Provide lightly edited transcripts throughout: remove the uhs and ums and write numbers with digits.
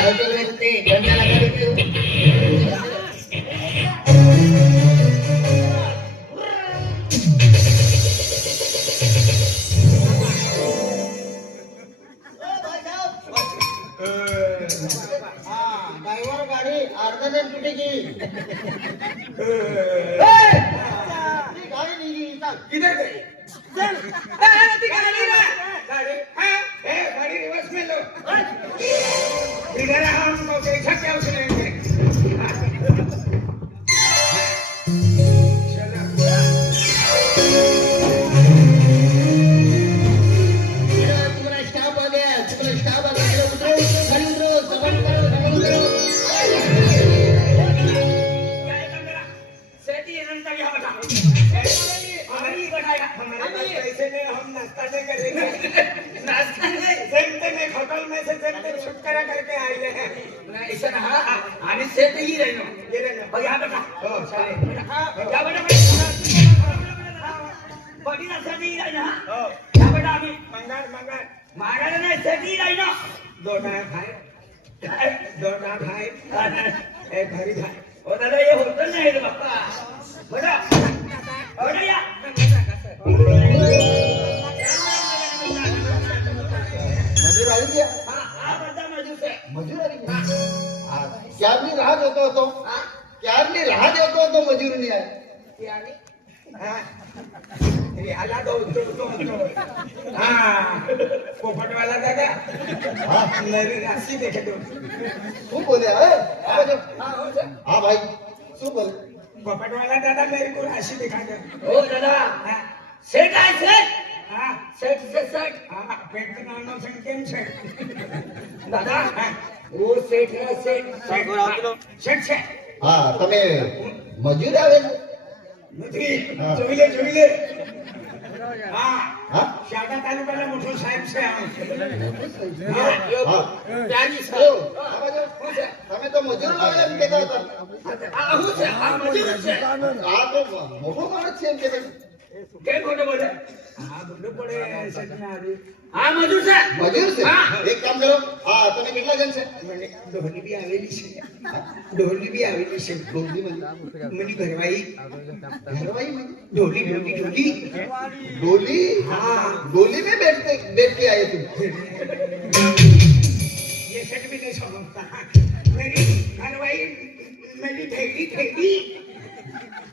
Hotel रहते घंटा लगा देते हो ड्राइवर गाड़ी अर्धा दिन टूटेगी गाड़ी नहीं किधर गई चल ती गाडी रे गाड़ी हाँ गाड़ी रिवर्स में लो इधर हम देखा क्या उसने तुम्हारा स्टाफ आ गया तुम्हारा स्टाफ आ गया उतरो खाली उतरो सफर करो सेठी एनंता क्या बता हमारी बैठाएगा हमारे पैसे में हम नाश्ता नहीं करेंगे नाश्ता नहीं सेंटे में होटल में से सेंटे छुटकारा करके आए हैं ना ऐसा ना आने सेठ ही रहनो ये रहना और यहाँ बैठा ओ सारे क्या बेटा बड़ी ना सेठ ही रहना ओ क्या बेटा अभी मंगार मंगार मारा ना सेठ ही रहना दो डाल खाए एक भरी खाए ओ दादा ये होटल नहीं है बापा बेटा बेटा या मजूर आई गया हाँ बता मजूर से मजूर आई गया क्या नहीं राह देतो तो क्या नहीं राह देतो तो मजूर नहीं आए यानी हाँ ये आला दो हाँ पोपट वाला दादा हाँ मेरी राशि देखे दो तू बोले हाँ भाई तू बोले पोपट वाला दादा मेरे को राशि दिखा दो ओ दादा सेठ आए सेठ हाँ सेठ से सेठ हाँ पेट का नाम से केम से दादा वो सेठ है सेठ सेठ से हाँ तमे मजूर आवे છે નથી જોઈ લે હા હા શાકા તાલુકાના મોટો સાહેબ છે આમ હા ત્યાંની ઓ આ બાજુ તમે તો મજૂર લાવે એમ કહેતા હતા હું છે આ મજૂર છે આ તો મોટો માણસ છે એમ કહેતા કેમ ખોટો બોલે હા બોલો પડે સજના આવી હા મજૂર છે મજૂર છે એક કામ કરો હા તમે કેટલા જણ છે મને ડોહલી બી આવેલી છે ડોહલી બી આવેલી છે ડોલી મને ઘરવાઈ घरवाई में ડોલી डोली हाँ डोली में बैठ के आए तुम ये सेट भी नहीं समझता मेरी घरवाई मेरी थैली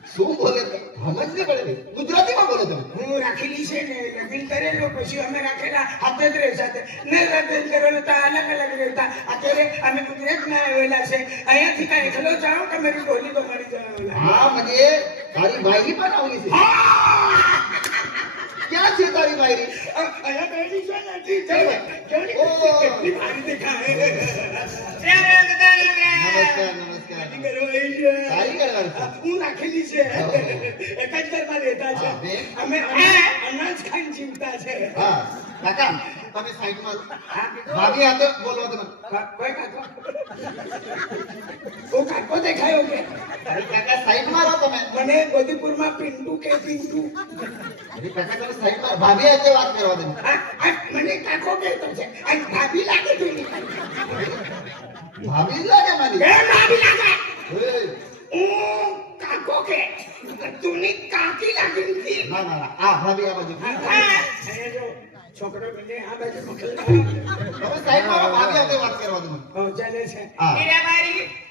શું બોલે સમજ નહીં પડે ગુજરાતીમાં બોલો તમે હું રાખેલી છે ને લગ્ન કરેલો પછી અમે રાખેલા હાથે જ રહેતા ને લગ્ન કરેલો તો અલગ અલગ રહેતા અત્યારે અમે ગુજરાતમાં આવેલા છે અહીંયાથી કાંઈ એકલો જાઓ કે મારી ડોલી તો મળી જાય હા મને તારી ભાઈ પણ આવલી છે ક્યાં છે તારી ભાઈ અહીંયા બેઠી છે ને ઠીક છે ઓ કેટલી ભારી દેખાય નમસ્કાર નમસ્કાર ઘરવાઈ છે તારી ઘરવાળી છે હું રાખેલી છે એક જ ઘરમાં રહેતા છે અમે અનાજ ખાઈને જીવતા છે હા કાકા તમે સાઈડમાં ભાભી હાથે બોલવા તમે કોઈ કાકો ઓ કાકો દેખાયો કે અરે કાકા સાઈડમાં રહો તમે મને ગોદીપુરમાં પિન્ટુ કે પિન્ટુ અરે કાકા તમે સાઈડમાં ભાભી હાથે વાત કરવા દે મને કાકો કહેતો છે આ ભાભી લાગે તું ભાભી જ લાગે મારી ભાભી લાગે ઓય, હું કાકો કે તુની કાકી લાગી હતી ના ના ના આ ભાભી આ બાજુ અહીંયા જો છોકરો બને આ બાજુ મોકલી તમે સાઈડમાં રહો ભાભી હાથે વાત કરવા દે મને હો ચાલે છે હા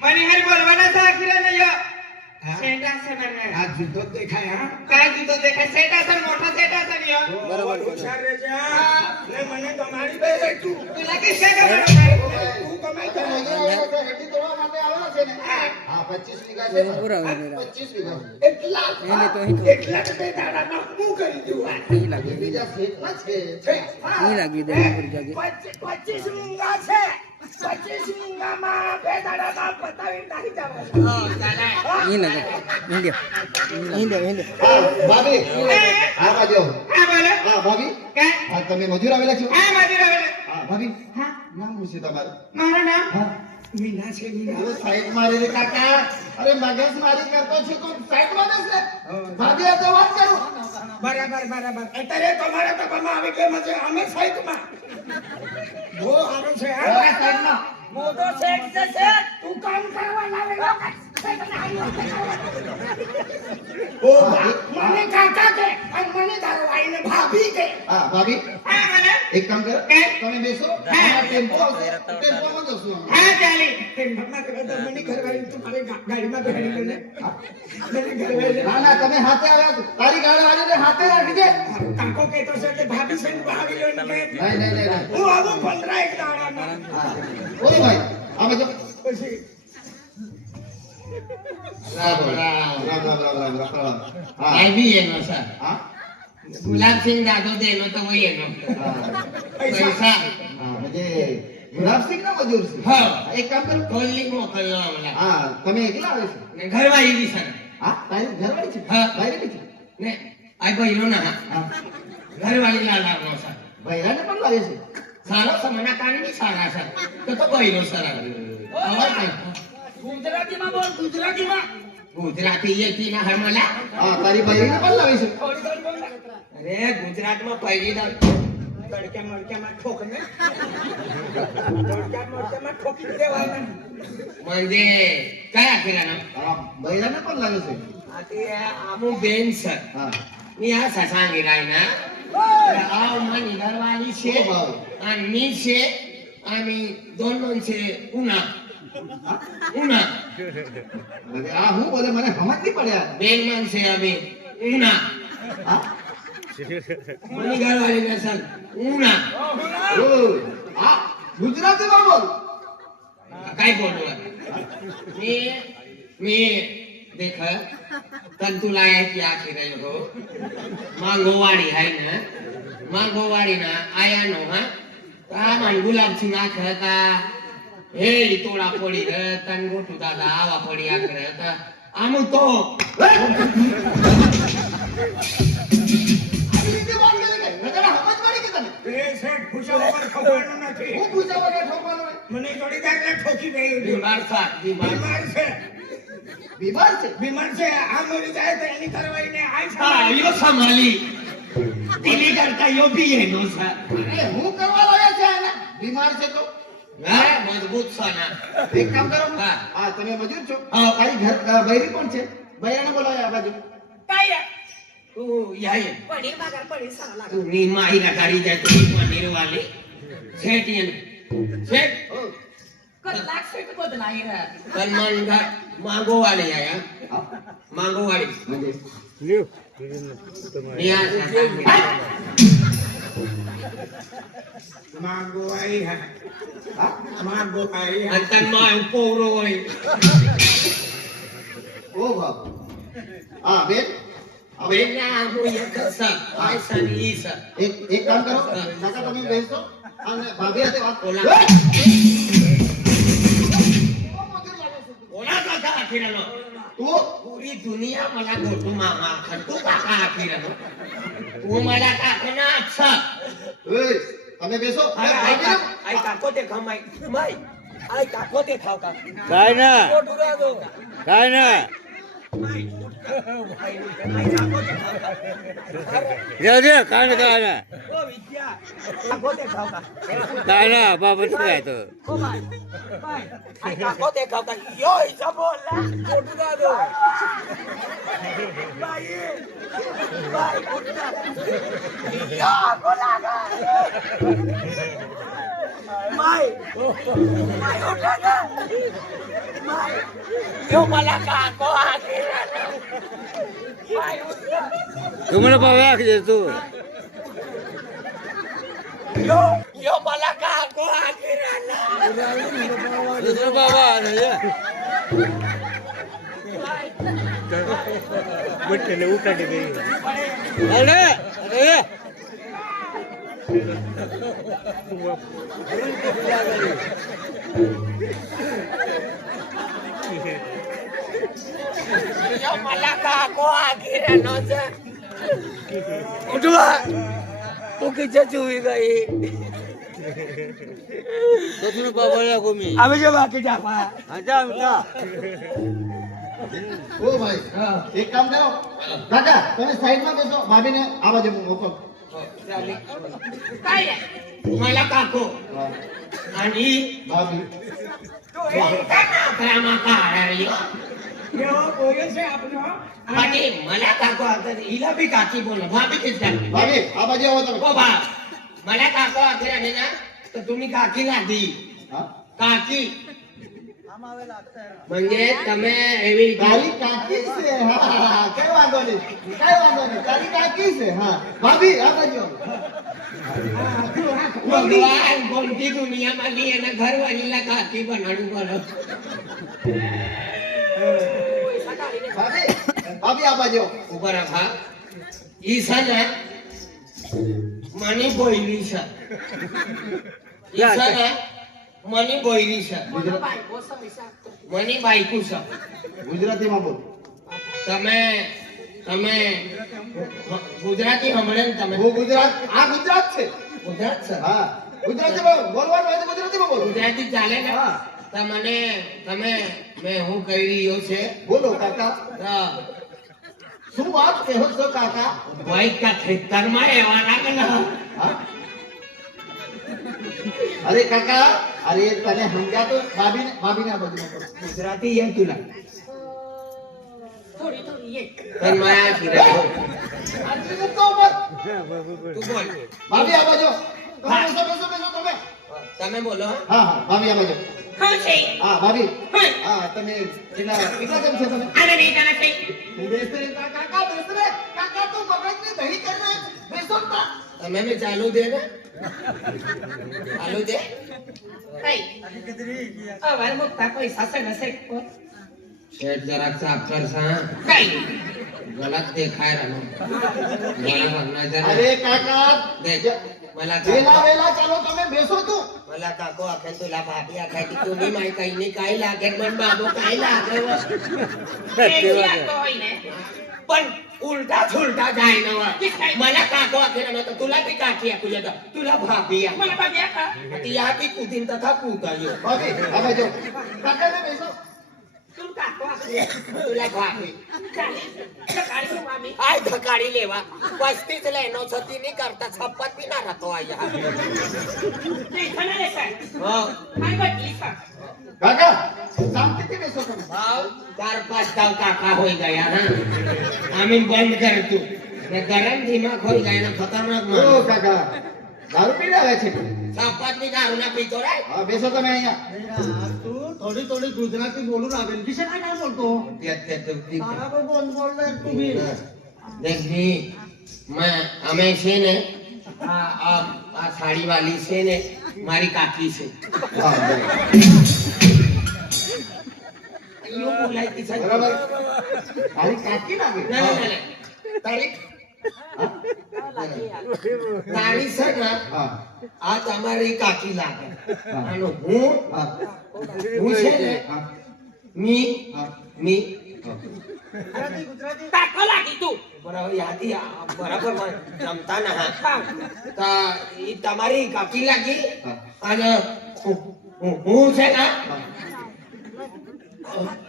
મને હર બોલવાના था आखिर नहीं સેટા सेटा से मैंने આ જુદો દેખાય હા काय की तो देखा सेटा से मोटा सेटा से नहीं બરાબર હોશિયાર રહેજે ને મને તમારી બે તું तुला की सेटा से તું કમાઈ તો મજૂર આવ્યો છે, હેડી તોડવા માટે આવેલો છે ને હા 25 વીઘા છે 25 વીઘા એટલા તે દાડામાં હું કરી દઉં આ બીજા ફેટમાં છે નહીં લાગી દે 25 વીઘા છે 25 વીઘામાં બે દાડામાં પતાવી નાખી જવાનું હા ભાભી આ બાજુ આવો. हां बोले હા ભાભી क्या હા તમે મજૂર આવેલા છો हां मजूर है હા ભાભી हां નામ શું છે તમારું मारा ना હા મીના છે મીના અરે સાઈડમાં રે કાકા અરે મગજ મારી કરતો છે તો સાઈડમાં બેસ ને ભાભી હાથે વાત કરો બરાબર અત્યારે તમારા તપામાં આવી કે મજે અમે સાઈડમાં બહુ સારું છે હા સાઈડમાં મોટો શેઠ છે શેઠ. તું કામ કરવા લાવેલો કે ઓ મને કાકા કે અને મને તારો આઈને ભાભી કે હા ભાભી હા મને એક કામ કરો તમે બેસો તમારા ટેમ્પો આવશે ટેમ્પોમાં જશું અમે. હા ચાલે તે મમ્મા કહે તો મને ઘરવાળી તું મારી ગાડીમાં બેહાડી લે ને મને ઘરવાળી ના ના તમે હાથે આવ્યા તારી ગાડીવાળીને હાથે રાખી દે. કાકો કહેતો છે કે ભાભી છે ભાભી લો ને કે નહીં નહીં નહીં નહીં. હું આવું 15 એક દાડામાં હા ઓય ભાઈ આ બાજુ પછી રામ રામ રામ રામ રામ રામ રામ રામ. હા આ બી એનો છે. હા ગુલાબસિંહ દાદો દેનો તો હોય એનો. હા પૈસા હા म्हणजे गुलाबसिंग ना मजूर से હા. एक काम करो કોલ્લી મોકલનો હમણાં. હા તમે એકલા આવે છે ને ઘરવાળી બી છે. હા તારી ઘરવાળી છે હા. બાયરે બી છે ને આ ભાઈનો ના હા ઘરવાળી લાલાનો છે. બૈરાને પણ લાગે છે સારો છે મના કાને બી સારા છે. તો ભાઈનો સારા. ગુજરાતીમાં બોલ ગુજરાતીમાં. ગુજરાતી એકી ના હમલા. હા તારી બૈરીને પણ લાગે છે અરે ગુજરાતમાં પહેલી દર તડકે મડકેમાં ઠોક ને તડકે મડકેમાં ઠોકી દેવાના म्हणजे काय केलं હા બૈરાને પણ લાગે છે ना ते आमू बेन सर હા मी असं सांगितलाय ना आव मनी घरवाली हो छे भाऊ आणि मी छे आणि दोन छे उन्हा उन्हा म्हणजे આ હું બોલે મને સમજ નહીં પડ્યા बेन मन छे अभी उन्हा હા मनी घरवाली ने सर उन्हा ઓ આ ગુજરાતીમાં બોલ काय बोलू मी देख तन तुला याची आखी रही हो मांगोवाडी है ना मांगोवाडी ना आया नो हा ता मन गुलाब सिंह आख का हे तोडा पडी रे तन गोटू दादा आवा पडी आख रे ता आमु तो આવી રીતે વાત કરે કે મને સમજ પડી કે તને એ સેટ ખુશા ઉપર ખવાનું નથી હું પૂછા વગર ઠોકવાનો હોય મને જોડીદારને ઠોકી ગઈ बीमार सा बीमार બીમાર છે બીમાર છે બીમાર છે આ મરી જાય તો એની કરવાઈને આઈ हा यो संभाली तिली करता यो भी है नो सा અરે હું કરવા લાગ્યા છે આને બીમાર છે તો हा मजबूत सा ना એક કામ કરો હા. હા તમે મજૂર છો હા. તારી ઘર બૈરી પણ છે બૈરાને બોલાવો આ બાજુ काय तू या ये पडी मागार पडी सांगा लागला तुम्ही माईला गाडी द्या तुम्ही पनीर वाले सेठ येन सेठ हो कल्लाक सेट बदलाय रे पण मन मागो वाले या हा. मागो वाले म्हणजे मी आज માંગો આઈ હા હા માંગો આઈ હા अंतन माय पोरो होय ઓ બાપ હા બેન अबे ना हो एक सा आय सन ई सा એક કામ કરો કાકા તમે બેસો અને ભાભી હાથે વાત બોલા. ઓય! बोला काका आखिरानो તું पूरी दुनिया मला गोटू मामा खटू काका आखिरानो तू मला काका ना अच्छा ઓય તમે બેસો आई ભાભીને- काको ते खमाई माई आई काको ते खाव का काय ना गोटू रादो काय ना माई आई काको ते खाव का जाऊ दे काय ना काय ना ओ विद्या काको ते खाव का काय ना बाबा काय तो ओ माई माई आई काको ते खाव का यो इसा बोलला गोटू रादो माई माई गोटू रादो यो बोला का माई माई उठा का माई यो मला काको आखिरा माई उठा तुम्हाला बाबा दे तू यो मला काको आखिरा दुसरा बाबा बट्टेने उठाटे अरे अरे yo मला काको आखिरा नोचा उठवा तू किती चुवी गई तो तुम्ही बाबा लागो मी अबे जो बाकी जापा आता आता ઓ ભાઈ એક કામ કરો કાકા તમે સાઈડમાં બેસો ભાભીને આ બાજુ મોકલો चालेल. काय रे? मला काको हा. आणि भाभी प्रेमा काढायला यो बोलसे आपनो आणि मला काको आता हिला बी काकी बोल भाभी किती झाली भाभी આ બાજુ આવો તમે ओ बा मला काको आखिर आहे ना तर तुम्ही काकी લાદી હા કાકી म्हणजे તમે એવી રીતે તારી કાકી છે હા કઈ વાંધો નહીં તારી કાકી છે હા ભાભી આ બાજુ આવો. भगवान कोणती दुनिया मध्ये येणं घरवालीला काकी बनाडू बरं ભાભી ભાભી આ બાજુ આવો. उभं राहा ही सण मनी बोयली सण ही सण मनी बोयली सण मला बायको समस्या. मनी बायकू सण ગુજરાતીમાં બોલ તમે તમે ગુજરાતી હમણે ને તમે હું ગુજરાત આ ગુજરાત છે ગુજરાત સર હા ગુજરાતીમાં બોલવાનું હોય તો ગુજરાતીમાં બોલો ગુજરાતી ચાલે ને હા. તમને તમે મેં હું કરી રહ્યો છે બોલો કાકા તો શું વાત કહો છો કાકા ભાઈ કા ખેતરમાં રહેવાના કે ના હા? અરે કાકા અરે તને સમજ્યા તો ભાભીને આ બાજુમાં કરો ગુજરાતી એમ તુલા थोडी थोडी ये. तर माया फिराय આટલી તો મત. તું બોલ ભાભી આ બાજુ તમે હા. બેસો તમે તમે બોલો હા? હા હા ભાભી આ બાજુ हा छे. હા ભાભી होय. હા તમે કેટલા કેમ છો તમે आले नाही त्याला छे. બેસ રે કાકા બેસ રે કાકા તું મગજની દહીં કરીને બેસો ને તા. તમે મેં ચાલુ દે ને ચાલુ દે काय? अवर मुक्ता पैसा सगळं सेट कर. शेट जरा साफ कर सा काय? गलत देखाय राहिलो मला बघणार जरा અરે કાકા देख मला વેલા काको વેલા ચાલો તમે બેસો તું मला काको आखेन तुला भाभी आखाय की तुम्ही माय काही नाही काय लागेल पण बाबू काय लागेल त्याची आतो होय ने. पण उलटा झुलटा जाय ना वा. मला काको आखेन ना तर तुला बी काठी आहे तुझ्या तुला भाभी आहे मला बघ्या का? ती या की कुदीन तथा कूता ये ભાભી આ બાજુ કાકાને બેસો तू काको असले. तुला भाभी चालेल. सकाळी येऊ आम्ही. आय धकाडी लेवा 35 लेनो छती नाही करता छप्पत बी ना राहतो आया नाही खाणार आहे काय? हो काय म्हटली का? કાકા શાંતિથી બેસો તમે भाव 4-5 दाव काका हो गया हाँ आम्ही बंद कर तू ये गरम दिमाग हो गया ना खतरनाक ઓ माणूस કાકા દારૂ પી રહ્યા છે छप्पत बी दारू ना पीतो रे હા બેસો તમે અહીંયા तू थोडी थोडी गुजराती बोलून आवेल विषय काय काय बोलतो तारा को कोण बोललाय तुम्ही देख भी मैं हमें से ने आ साड़ी वाली से ने मारी काकी से હા બરાબર. यो बोलाय की सर બરાબર તારી કાકી લાગે नहीं नहीं नहीं तारीख તારી છે ને હા આ તમારી કાકી લાગે હા. અને હું હા છે ને હા मी હા मी काको लागी तू. बरोबर यादी बरोबर जमता ना हा हा. ता ઈ તમારી કાકી લાગી હા અને હું છે ને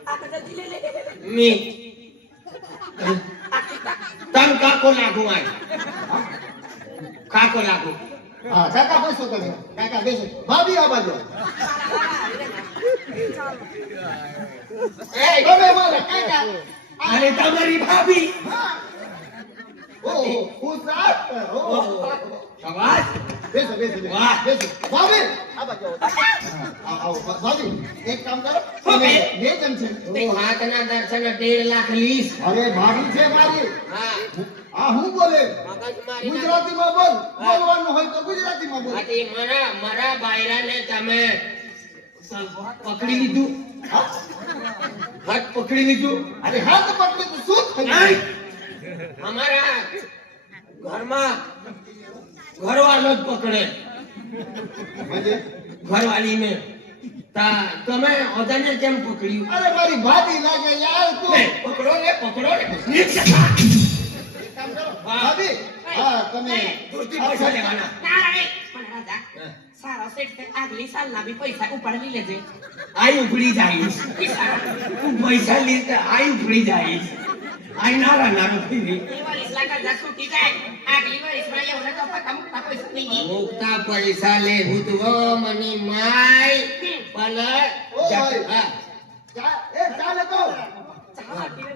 आता तर दिलेले. मी તમ કાકો લાગુ આય કાકો લાગુ હા કાકા બેસો તમે કાકા બેસો ભાભી આ બાજુ એ તમે બોલો કાકા અરે તમારી ભાભી ઓહો ગુજરાત ઓહો શાબાશ બેસો બેસો બેસો. વાહ. બેસો ભાભી આ બાજુ આવો ભાભી એક કામ કરો તમે બે જણ છે હું હાથના દર્શન 1.5 લાખ લીસ અરે ભાભી છે મારી હા આ હું બોલે મગજ મારી ગુજરાતીમાં બોલ બોલવાનું હોય તો ગુજરાતીમાં બોલ આથી મારા બાયરાને તમે પકડી લીધું હા? હાથ પકડી લીધું અરે હાથ પકડે તો શું થઈ નહીં. અમારા ઘરમાં ઘરવાળો જ પકડે म्हणजे? ઘરવાળીને તા તમે ઓદાને કેમ પકડ્યું અરે મારી ભાભી લાગે યાર તું નહીં, પકડો ને એક કામ કરો ભાભી હા તમે દૂરથી પૈસા લેવાના नाही. पण राजा सारा सेट ते आगली सालना बी पैसा उपाडली लेजे. આઈ ઉપડી જાઈશ किसा. તું પૈસા લે તો આઈ ઉપડી જાઈશ આઈ નારા નારો ફીરી दिवाळीसला कर्जा सुट्टी काय? आग આગલી વર્ષમાં એવને તો પતા મુકતા પૈસા નહીં ગઈ. મુકતા પૈસા લે ભૂતવો મની માય પલટ ઓ ભાઈ. હા ચા લેતો ચા આપી દે.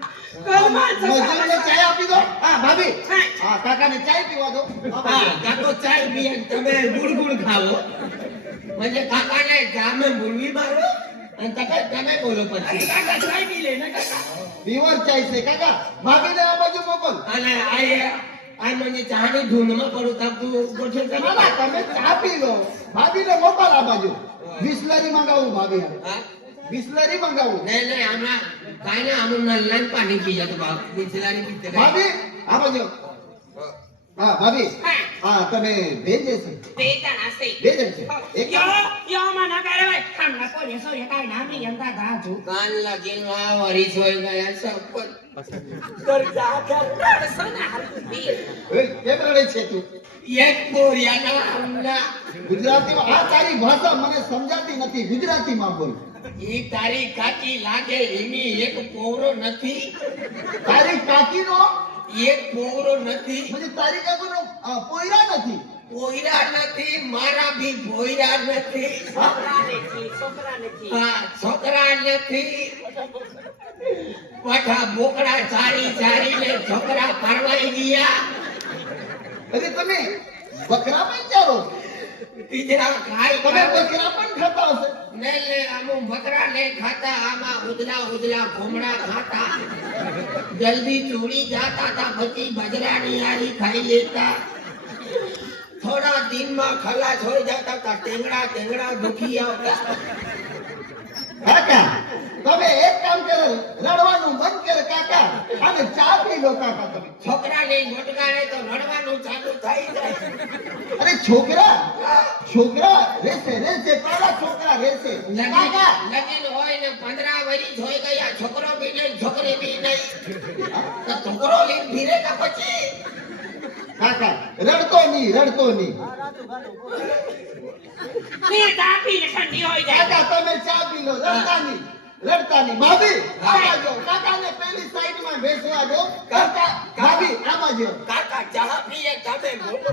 ઘરમાં ચા મજૂરને ચાય આપી દો. હા ભાભી હા. હા કાકાને ચાય પીવા દો. હા, હા ભાભી. કાકો ચાય પીએ ને તમે ગુડ ખાવો મને કાકાને જામે ભૂલવી મારો અને તમે બોલો પછી કાકા ચાય પી લે ને કાકા. પ્યોર ચાય છે કાકા. ભાભીને આ બાજુ મોકલ. અને આ મને ચાની ધૂનમાં પડું તાપતું ગોઠે છે ના ના તમે ચા પી લો. ભાભીને મોકલ આ બાજુ. બિસ્લરી મંગાવું ભાભી હારે. હા બિસ્લરી મંગાવું. નહીં આમાં કાંઈ ને આનું નલ્લાન પાણી પી જતો બાપ બિચારાની પીતે ભાભી આ બાજુ. હા ભાભી હા. હા તમે ભેજે છે. બે જણા છે. બે જણ છે. એક યો મને કરે ભાઈ ખામના કોને સોરે કાઈ ના મી અંતા દાજુ. કાન લાગીને આ વરી સોઈ ગયા સપન કરજા કર સોના હાલતી. એ, કેમ રડે છે તું? એક બોરિયાના આમના ગુજરાતીમાં આ તારી ભાષા મને સમજાતી નથી. ગુજરાતીમાં બોલ. ઈ તારી કાકી લાગે એની એક પોરો નથી તારી કાકીનો એક પોરો નથી મને તારી કાકીનો પોયરા નથી. પોયરા નથી મારા બી પોયરા નથી છોકરા નથી છોકરા નથી. હા છોકરા નથી પાછા બોકડા ચારીને છોકરા ફરવાઈ ગયા અરે તમે બકરા પણ ચારો. પિંજરા ખાઈ તમે બકરા પણ ખાતા હશે. ને લે આમાં બકરા ને ખાતા આમાં ઉદલા ભોમડા ખાતા જલ્દી ચોરી જાતા તા પછી બજરાની આરી ખાઈ લેતા થોડા દિનમાં ખલાસ હોઈ જતા તા ટેંગડા દુખી આવતા કાકા તમે એક કામ કરો. રડવાનું બંધ કરો કાકા અને ચા પી લો કાકા તમે. છોકરાને મોટકાને તો રડવાનું ચાલુ થઈ જાય અરે છોકરા રહેશે પેલા છોકરા રહેશે. કાકા લગીન હોય ને 15 વર્ષ હોય ગયા છોકરો બી નહીં છોકરી બી નહીં તો છોકરો લઈને ફીરે કે પછી કાકા રડતો નહીં. ને તાપી ને ઠંડી હોય જાય. કાકા તમે ચા પી લો. રડતા નહીં. ભાભી આમાં જો. કાકાને પેલી સાઈડમાં બેસવા દો. કાકા ભાભી આમાં જો. કાકા ચા પીએ તમે બોલો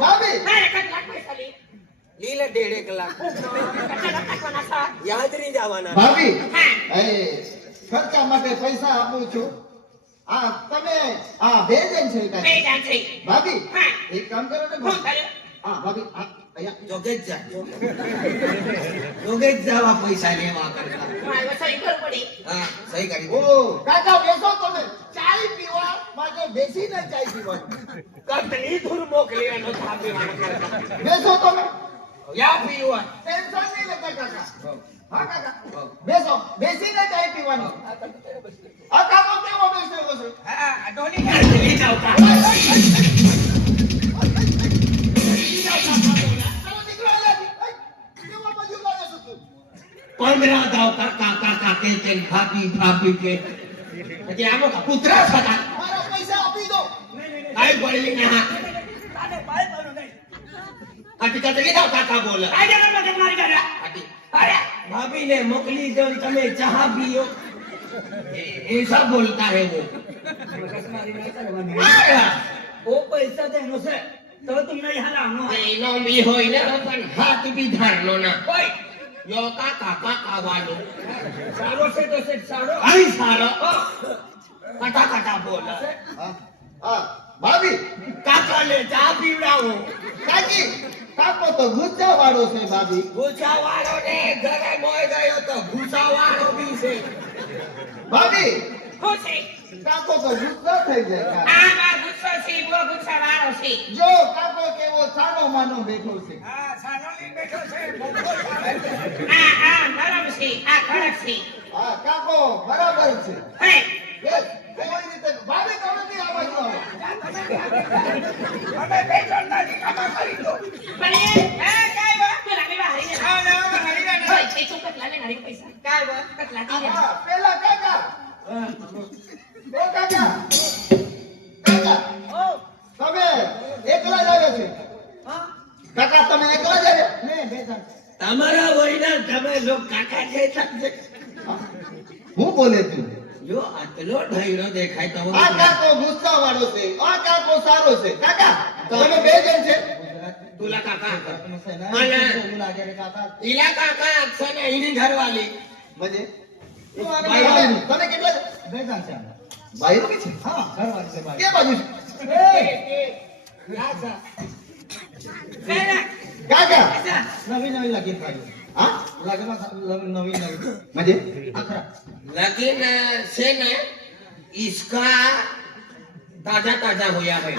ભાભી મારે કેટલા પૈસા લી? લીલે 1.5 કલાક કેટલા કાકવાના સા? યાદ નહીં જવાના ભાભી હા. એ ખર્ચા માટે પૈસા આપું છું. તમે બે જણ છે બે કાકા. જણ છે. ભાભી હા. એક કામ કરો ને શું ભાભી. કર્યું? ભાભી અહીંયા જોગે જ જવા પૈસા લેવા કરતા મારે સહી કરવું પડે. હા સહી કરી ઓ કાકા બેસો તમે. ચાય પીવા માટે બેસીને ચાય પીવાનું. કટલી ધૂર મોકલીવાનો ચા પીવાનો કરતા બેસો તમે. યા પીવા ટેન્શન નહીં લેતા કાકા. હા કાકા બેસો. બેસીને ચાય પીવાનું. કાકો કેવો બેસેલો છે? હા ડોલી કટલી જાવતા ચાલો દીકરો અહીંયા. કેવો બાજુ લાગે છે તું? 15 દાવ કાકા કે ભાભી કે પછી આમાં કૂતરા હતા મારા પૈસા આપી દો. કાઈ પડી ના તારે પાય પાડો નહીં. આટી કટલી દાવ કાકા બોલે આજે તમે મારી ગયા. આટી અરે ભાભીને મોકલી દો તમે ચા પીઓ ऐसा बोलता है वो वो पैसा देनो से तो तुमने यहाँ लानो है. એનો બી હોય ને પણ હાથ બી ધારનો ના ओए યો કાકા કાવાનો सारो से तो से सारो. આઈ સારો કટા બોલે ભાભી કાકા ને ચા પીવડાવો કાકી કાકો તો ગુસ્સા વાળો છે ભાભી. ભૂસા વાળો ને ઘરે મોય ગયો તો ભૂસા વાળો બી છે ભાભી શું છે? કાકો તો ગુસ્સો થઈ જાય કાકા. આમાં ગુસ્સો છે, બહુ ગુસ્સાવાળો છે. જો કાકો કેવો સાનો માનો બેઠો છે. हाँ सारो नहीं बैठो से बोलो सारे. આ નરમ છે, આ કડક છે. કાકો બરાબર છે. હે, એ કોઈ રીતે ભાભી તમે બી આ બાજુ આવો. हमें बैठो ना दिखा करी तो. પણ એ કાઈ વાત તો લાગે હારી ને. हाँ ना हरी ना. હોય, એ તું કેટલા લે નારી પૈસા? કાઈ વાત કેટલા દી લે? પેલા કાકા ઓ કાકા તમે એકલા જ આવ્યા છે? કાકા તમે એકલા જ આવ્યા? નહીં બે જણ. તમારા વયના તમે લોક કાકા જેતા છે હું બોલે તું? જો આટલો ઢૈરો દેખાય તો આ કાકો ગુસ્સાવાળો છે, આ કાકો સારો છે. કાકા, તમે બે જણ છે? તુલા કાકા ગુજરાતીમાં છે ને, અને બોલું લાગે રે કાકા. ઈલા કાકા છે ને એની ઘરવાળી મજે? ભાઈ, તમે કેટલા છે? બે જણ છે આમાં. ભાઈઓ કે છે? હા, ઘરવાળી છે ભાઈ. કે બાજુ છે? કાકા, નવી નવી લગીન ભાઈ. હા? લગનમાં નવી નવી. મજે? આખરા. लेकिन से न इसका ताजा ताजा होया है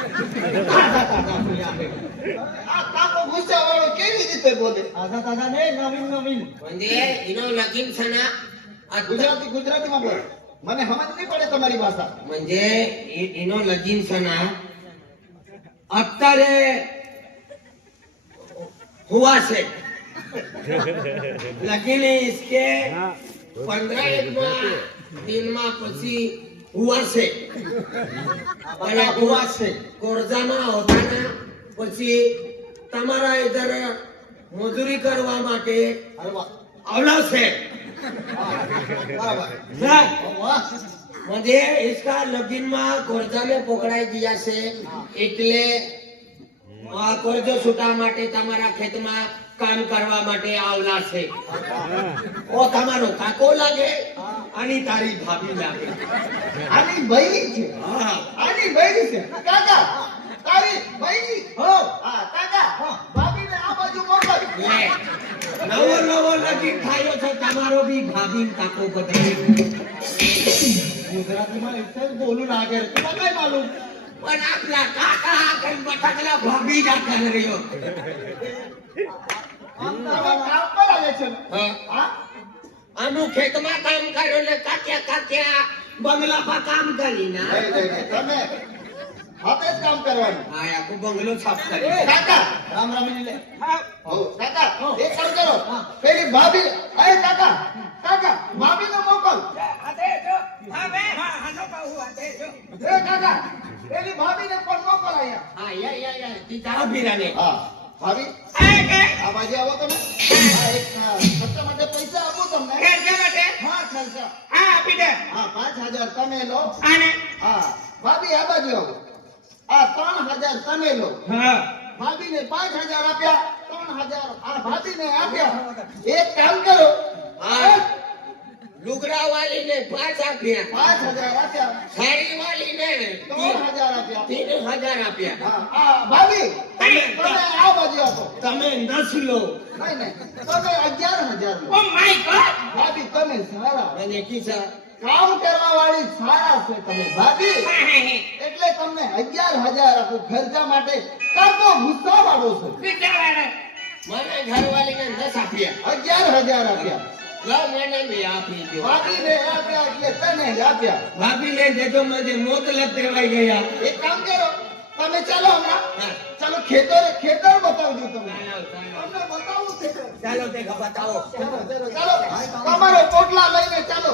આ કાકો ગુસ્સાવાળો કેવી રીતે બોલે? તાજા તાજા ને નવીન નવીન. म्हणजे इनो लगीन सना ગુજરાતીમાં બોલો. મને સમજ નહીં પડે તમારી ભાષા. म्हणजे इनो लगीन सना અત્યારે हुआ से लेकिन इसके 15 दिन में પછી हुआ से અને हुआ से કોરજામાં હોતાના પછી તમારા ઇધર મજૂરી કરવા માટે અરે વાહ. આવલાશે બરાબર. વાહ. मुझे इसका लगीन में कोरजा में पकड़ाई दिया से એટલે આ કોરજો છૂટા માટે તમારા ખેતમાં કામ કરવા માટે આવલા છે ઓ તમારો કાકો લાગે અને તારી ભાભી લાગે આની બૈરી છે. હા આની બૈરી છે. કાકા, તારી બૈરી. હો. હા, કાકા, ભાભીને આ બાજુ મોકલ. લે નવો નવો લગીન થાયો છે તમારો બી ભાભી ને કાકો બદલે ગુજરાતીમાં એટલે જ બોલું લાગે રે. તું કઈ માલુમ? પણ આપલા કાકા કઈ બટકલા ભાભી જા કર રહ્યો તમે કામ પર આવે છે ને? હા હા? આનું ખેતમાં કામ કર્યો ને કાક્યા કાક્યા બંગલા પર કામ કરી ના નહીં, નહીં, નહીં. તમે હાથે જ કામ કરવાનું. હા આખું બંગલો સાફ કરી કાકા, રામ રામ ની લે. હો, કાકા, એક કામ કરો. પેલી ભાભી, અરે કાકા, કાકા, ભાભીને મોકલ. એ કાકા, પેલી ભાભીને પણ મોકલ અહીંયા. હા યા તી તારા પીરાને હા, ભાભી, આ બાજુ આવો તમે. હા, એક ખર્ચા માટે પૈસા આપું તમને. હા, ખર્ચા. હા, 5,000 તમે લો. હા, ભાભી આ બાજુ આવો. આ 3,000 તમે લો. ભાભીને 5,000 આપ્યા, 3,000 આ ભાભીને આપ્યા. એક કામ કરો. હા લુગડા વાલીને 5 આપ્યા 5,000 આપ્યા, સાડી વાલીને 3,000 આપ્યા. 3,000 આપ્યા હા, આ ભાભી, તમે તમે આ બાજુ આપો. તમે 10 લો નહીં, નહીં, તમે 11,000 લો. ભાભી, તમે સારા. અને કીધા કામ કરવા વાળી સારા છે તમે ભાભી, એટલે તમને 11,000 આપું ખર્ચા માટે. કાકો ગુસ્સાવાળો છે. મને ઘરવાલીને 10 આપ્યા 11,000 આપ્યા. લો મને બી આપી દો ભાભીને આપ્યા એટલે તને જ આપ્યા. ભાભીને દેજો મને મોત લત દેવાઈ ગયા એક કામ કરો, તમે ચાલો હમણાં. હા. ચાલો ખેતર બતાવજો તમે. ચાલો ચાલો તમને બતાવું ખેતર. ચાલો તે બતાવો ચાલો, ચાલો. તમારો પોટલા લઈને ચાલો.